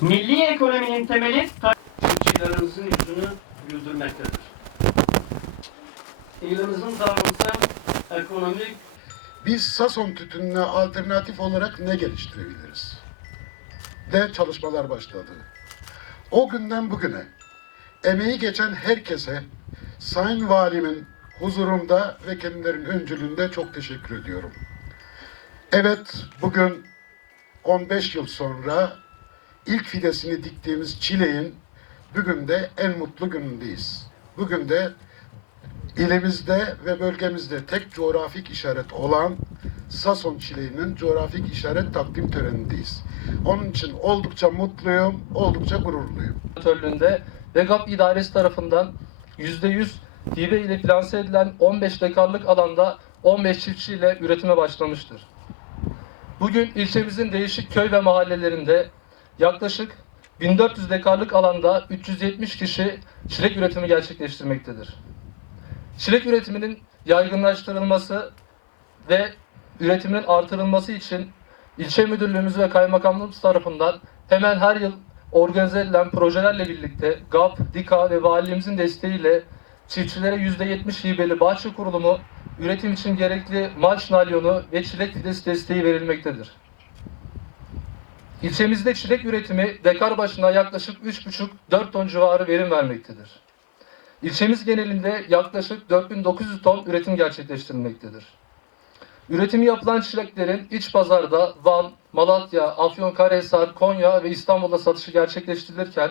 Milli ekonominin temeli çiftçilerimizin yüzünü güldürmektedir. İlimizin tanrısı ekonomik Biz Sason tütününe alternatif olarak ne geliştirebiliriz? De çalışmalar başladı. O günden bugüne emeği geçen herkese Sayın Valimin huzurunda ve kendilerinin öncülüğünde çok teşekkür ediyorum. Evet, bugün 15 yıl sonra ilk fidesini diktiğimiz çileğin bugün de en mutlu günündeyiz. Bugün de ilimizde ve bölgemizde tek coğrafik işaret olan Sason çileğinin coğrafik işaret takdim törenindeyiz. Onun için oldukça mutluyum, oldukça gururluyum. Monitörlüğünde ve GAP idaresi tarafından %100 hibe ile finanse edilen 15 dekarlık alanda 15 çiftçiyle üretime başlamıştır. Bugün ilçemizin değişik köy ve mahallelerinde yaklaşık 1400 dekarlık alanda 370 kişi çilek üretimi gerçekleştirmektedir. Çilek üretiminin yaygınlaştırılması ve üretiminin artırılması için ilçe müdürlüğümüz ve kaymakamlığımız tarafından hemen her yıl organize edilen projelerle birlikte GAP, DİKA ve valiliğimizin desteğiyle çiftçilere %70 hibeli bahçe kurulumu, üretim için gerekli malç nalyonu ve çilek fidesi desteği verilmektedir. İlçemizde çilek üretimi dekar başına yaklaşık 3,5-4 ton civarı verim vermektedir. İlçemiz genelinde yaklaşık 4900 ton üretim gerçekleştirilmektedir. Üretimi yapılan çileklerin iç pazarda Van, Malatya, Afyonkarahisar, Konya ve İstanbul'da satışı gerçekleştirilirken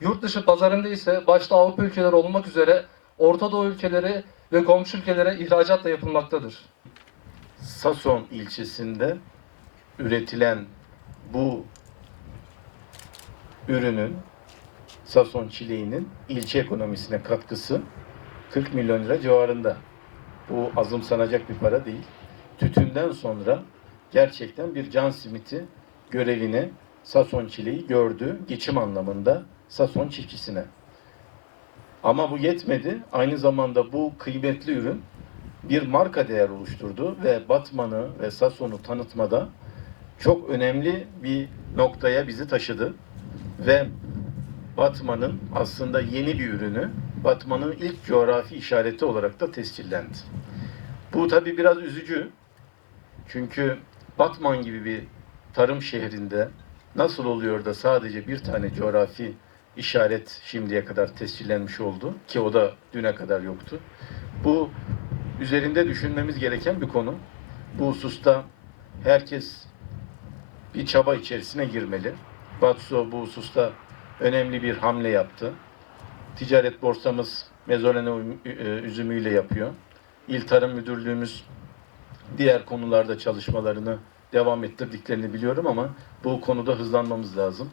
yurt dışı pazarında ise başta Avrupa ülkeleri olmak üzere Orta Doğu ülkeleri ve komşu ülkelere ihracat da yapılmaktadır. Sason ilçesinde üretilen bu ürünün Sason çileğinin ilçe ekonomisine katkısı 40 milyon lira civarında. Bu azımsanacak bir para değil. Tütünden sonra gerçekten bir can simiti görevini Sason çileği gördü geçim anlamında Sason çiftçisine. Ama bu yetmedi. Aynı zamanda bu kıymetli ürün bir marka değer oluşturdu ve Batman'ı ve Sason'u tanıtmada çok önemli bir noktaya bizi taşıdı. Ve Batman'ın aslında yeni bir ürünü, Batman'ın ilk coğrafi işareti olarak da tescillendi. Bu tabii biraz üzücü. Çünkü Batman gibi bir tarım şehrinde nasıl oluyor da sadece bir tane coğrafi işaret şimdiye kadar tescillenmiş oldu ki o da düne kadar yoktu. Bu üzerinde düşünmemiz gereken bir konu. Bu hususta herkes bir çaba içerisine girmeli. Batso bu hususta önemli bir hamle yaptı. Ticaret borsamız mezolene üzümüyle yapıyor. İl Tarım Müdürlüğümüz diğer konularda çalışmalarını devam ettirdiklerini biliyorum ama bu konuda hızlanmamız lazım.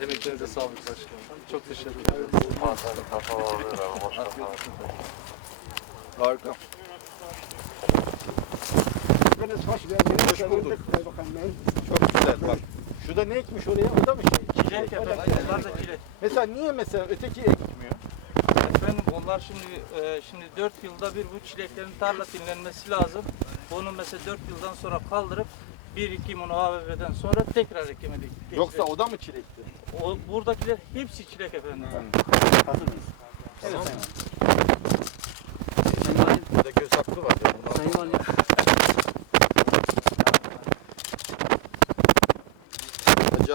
Emeklerinize sağlık başkanım. Çok teşekkür ederim. Harika. Hepiniz hoş geldiniz. Hoş bulduk. Kaymakam Bey. Çok güzel bak. Şurada ne ekmiş oraya? O da mı şey? Çilek efendim, onlar da çilek. Mesela niye mesela öteki ekmiyor? Efendim onlar şimdi e, şimdi 4 yılda bir bu çileklerin tarla dinlenmesi lazım. Bunu mesela 4 yıldan sonra kaldırıp 1-2 muhabbeden sonra tekrar ekime dik- Yoksa o da mı çilekti? o, buradakiler hepsi çilek efendim. Hazır mıyız? Evet. Burada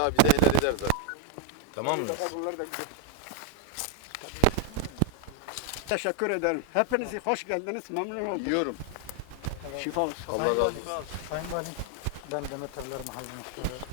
Abi de helal eder zaten. Tamam mı? Teşekkür ederim. Hepiniz hoş geldiniz. Memnun oldum. Yiyorum. Şifa olsun. Allah razı olsun. Sayın Valim, ben Demet Evler Mahalle Muhtarı.